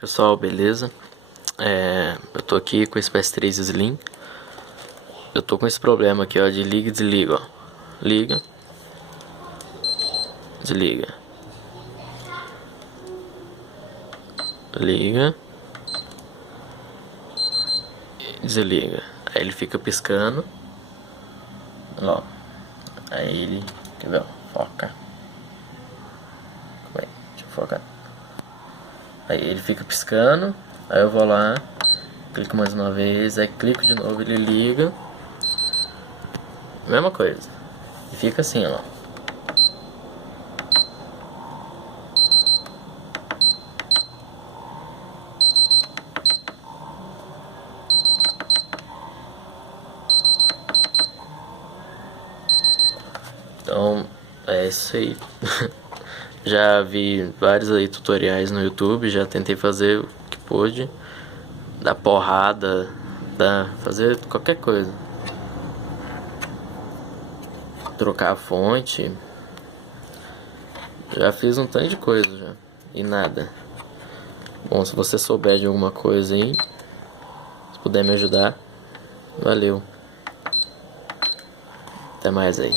Pessoal, beleza? Eu tô aqui com esse PS3 Slim. Eu tô com esse problema aqui, ó, de liga e desliga, ó. Liga, desliga, liga, desliga. Aí ele fica piscando, ó. Aí ele, quer ver, ó, foca. Deixa eu focar. Aí ele fica piscando. Aí eu vou lá, clico mais uma vez, aí clico de novo, ele liga. Mesma coisa. E fica assim, ó. Então, é isso aí. Já vi vários aí tutoriais no YouTube, já tentei fazer o que pude. Dar porrada, fazer qualquer coisa. Trocar a fonte. Já fiz um tanto de coisa já. E nada. Bom, se você souber de alguma coisa aí, se puder me ajudar, valeu. Até mais aí.